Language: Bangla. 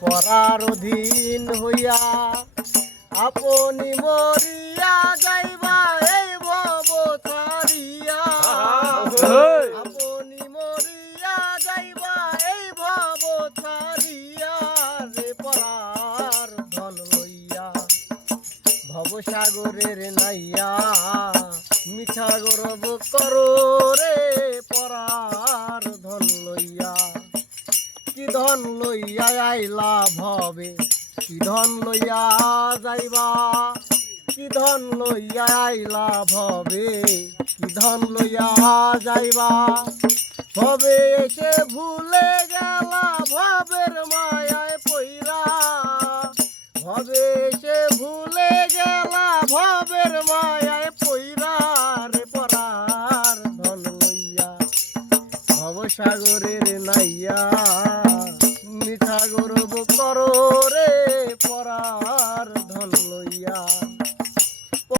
পরার অধীন হইয়া আপনি মরিয়া যাইবা এই ভব ছাড়িয়া আপনি মরিয়া যাইবা এই ভব ছাড়িয়া রে পরার ধন লইয়া ভবসাগরের নাইয়া মিঠা গরব করো রে পরার ধন লইয়া কি ধন লইয়া আইলা ভবে কি ধন লইয়া যাইবা কি ধন লইয়া আইলা ভবে কি ধন লইয়া যাইবা ভবে এসে ভুলে গেলা ভবের মায়ায় পইরা ভবে এসে ভুলে গেলা ভবের মায়ায় পইরা রে পরার ধন লইয়া ভবসাগরের নাইয়া মিঠা গরব করো